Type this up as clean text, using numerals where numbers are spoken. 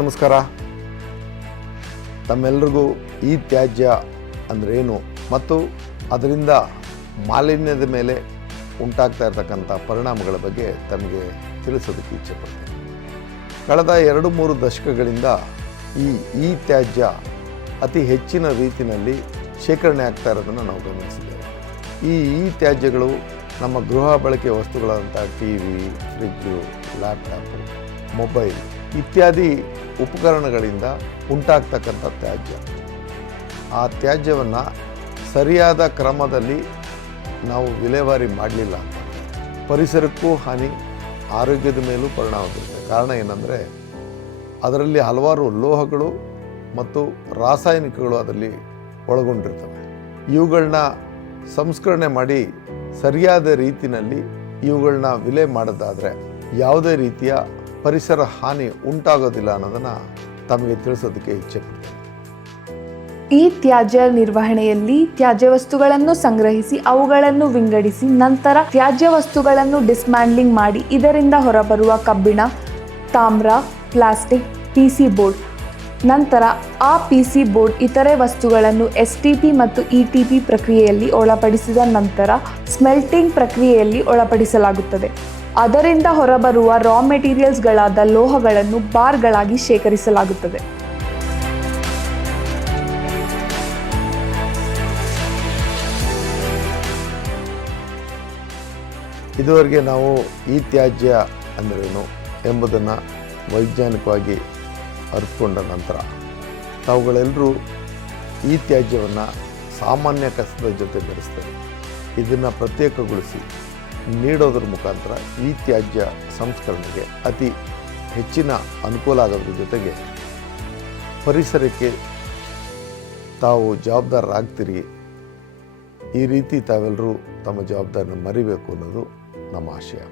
ನಮಸ್ಕಾರ. ತಮ್ಮೆಲ್ಲರಿಗೂ ಈ ತ್ಯಾಜ್ಯ ಅಂದ್ರೇನು ಮತ್ತು ಅದರಿಂದ ಮಾಲಿನ್ಯದ ಮೇಲೆ ಉಂಟಾಗ್ತಾ ಇರತಕ್ಕಂಥ ಪರಿಣಾಮಗಳ ಬಗ್ಗೆ ತಮಗೆ ತಿಳಿಸೋದಕ್ಕೆ ಇಚ್ಛೆಪಡ್ತೇನೆ. ಕಳೆದ 2-3 ದಶಕಗಳಿಂದ ಈ ತ್ಯಾಜ್ಯ ಅತಿ ಹೆಚ್ಚಿನ ರೀತಿಯಲ್ಲಿ ಶೇಖರಣೆ ಆಗ್ತಾ ಇರೋದನ್ನು ನಾವು ಗಮನಿಸಿದ್ದೇವೆ. ಈ ತ್ಯಾಜ್ಯಗಳು ನಮ್ಮ ಗೃಹ ಬಳಕೆ ವಸ್ತುಗಳಂಥ TV, ಫ್ರಿಜ್ಜು, ಲ್ಯಾಪ್ಟಾಪು, ಮೊಬೈಲ್ ಇತ್ಯಾದಿ ಉಪಕರಣಗಳಿಂದ ಉಂಟಾಗ್ತಕ್ಕಂಥ ತ್ಯಾಜ್ಯ. ಆ ತ್ಯಾಜ್ಯವನ್ನು ಸರಿಯಾದ ಕ್ರಮದಲ್ಲಿ ನಾವು ವಿಲೇವಾರಿ ಮಾಡಲಿಲ್ಲ ಅಂತ ಪರಿಸರಕ್ಕೂ ಹಾನಿ, ಆರೋಗ್ಯದ ಮೇಲೂ ಪರಿಣಾಮ ಬೀರುತ್ತೆ. ಕಾರಣ ಏನಂದರೆ ಅದರಲ್ಲಿ ಹಲವಾರು ಲೋಹಗಳು ಮತ್ತು ರಾಸಾಯನಿಕಗಳು ಅದರಲ್ಲಿ ಒಳಗೊಂಡಿರ್ತವೆ. ಇವುಗಳನ್ನ ಸಂಸ್ಕರಣೆ ಮಾಡಿ ಸರಿಯಾದ ರೀತಿಯಲ್ಲಿ ಇವುಗಳನ್ನ ವಿಲೆ ಮಾಡೋದಾದರೆ ಯಾವುದೇ ರೀತಿಯ ಪರಿಸರ ಹಾನಿ ಉಂಟಾಗೋದಿಲ್ಲ ಅನ್ನೋದನ್ನು ತಮಗೆ ತಿಳಿಸೋದಕ್ಕೆ ಇಚ್ಛೆಪಡ್ತೇನೆ. ಈ ತ್ಯಾಜ್ಯ ನಿರ್ವಹಣೆಯಲ್ಲಿ ತ್ಯಾಜ್ಯ ವಸ್ತುಗಳನ್ನು ಸಂಗ್ರಹಿಸಿ ಅವುಗಳನ್ನು ವಿಂಗಡಿಸಿ ನಂತರ ತ್ಯಾಜ್ಯ ವಸ್ತುಗಳನ್ನು ಡಿಸ್ಮ್ಯಾಂಡ್ಲಿಂಗ್ ಮಾಡಿ ಇದರಿಂದ ಹೊರಬರುವ ಕಬ್ಬಿಣ, ತಾಮ್ರ, ಪ್ಲಾಸ್ಟಿಕ್, PC ಬೋರ್ಡ್ ನಂತರ ಆ PC ಬೋರ್ಡ್ ಇತರೆ ವಸ್ತುಗಳನ್ನು STP ಮತ್ತು ETP ಪ್ರಕ್ರಿಯೆಯಲ್ಲಿ ಒಳಪಡಿಸಿದ ನಂತರ ಸ್ಮೆಲ್ಟಿಂಗ್ ಪ್ರಕ್ರಿಯೆಯಲ್ಲಿ ಒಳಪಡಿಸಲಾಗುತ್ತದೆ. ಅದರಿಂದ ಹೊರಬರುವ ರಾ ಮೆಟೀರಿಯಲ್ಸ್ಗಳಾದ ಲೋಹಗಳನ್ನು ಬಾರ್ಗಳಾಗಿ ಶೇಖರಿಸಲಾಗುತ್ತದೆ. ಇದುವರೆಗೆ ನಾವು ಈ ತ್ಯಾಜ್ಯ ಅಂದ್ರೇನು ಎಂಬುದನ್ನು ವೈಜ್ಞಾನಿಕವಾಗಿ ಅರಿತುಕೊಂಡ ನಂತರ ತಾವುಗಳೆಲ್ಲರೂ ಈ ತ್ಯಾಜ್ಯವನ್ನು ಸಾಮಾನ್ಯ ಕಸದ ಜೊತೆ ಬೆರೆಸ್ತೇವೆ. ಇದನ್ನು ಪ್ರತ್ಯೇಕಗೊಳಿಸಿ ನೀಡೋದ್ರ ಮುಖಾಂತರ ಈ ತ್ಯಾಜ್ಯ ಸಂಸ್ಕರಣೆಗೆ ಅತಿ ಹೆಚ್ಚಿನ ಅನುಕೂಲ ಆಗೋದ್ರ ಜೊತೆಗೆ ಪರಿಸರಕ್ಕೆ ತಾವು ಜವಾಬ್ದಾರರಾಗ್ತೀರಿ. ಈ ರೀತಿ ತಾವೆಲ್ಲರೂ ತಮ್ಮ ಜವಾಬ್ದಾರಿನ ಮರಿಬೇಕು ಅನ್ನೋದು ನಮ್ಮ ಆಶಯ.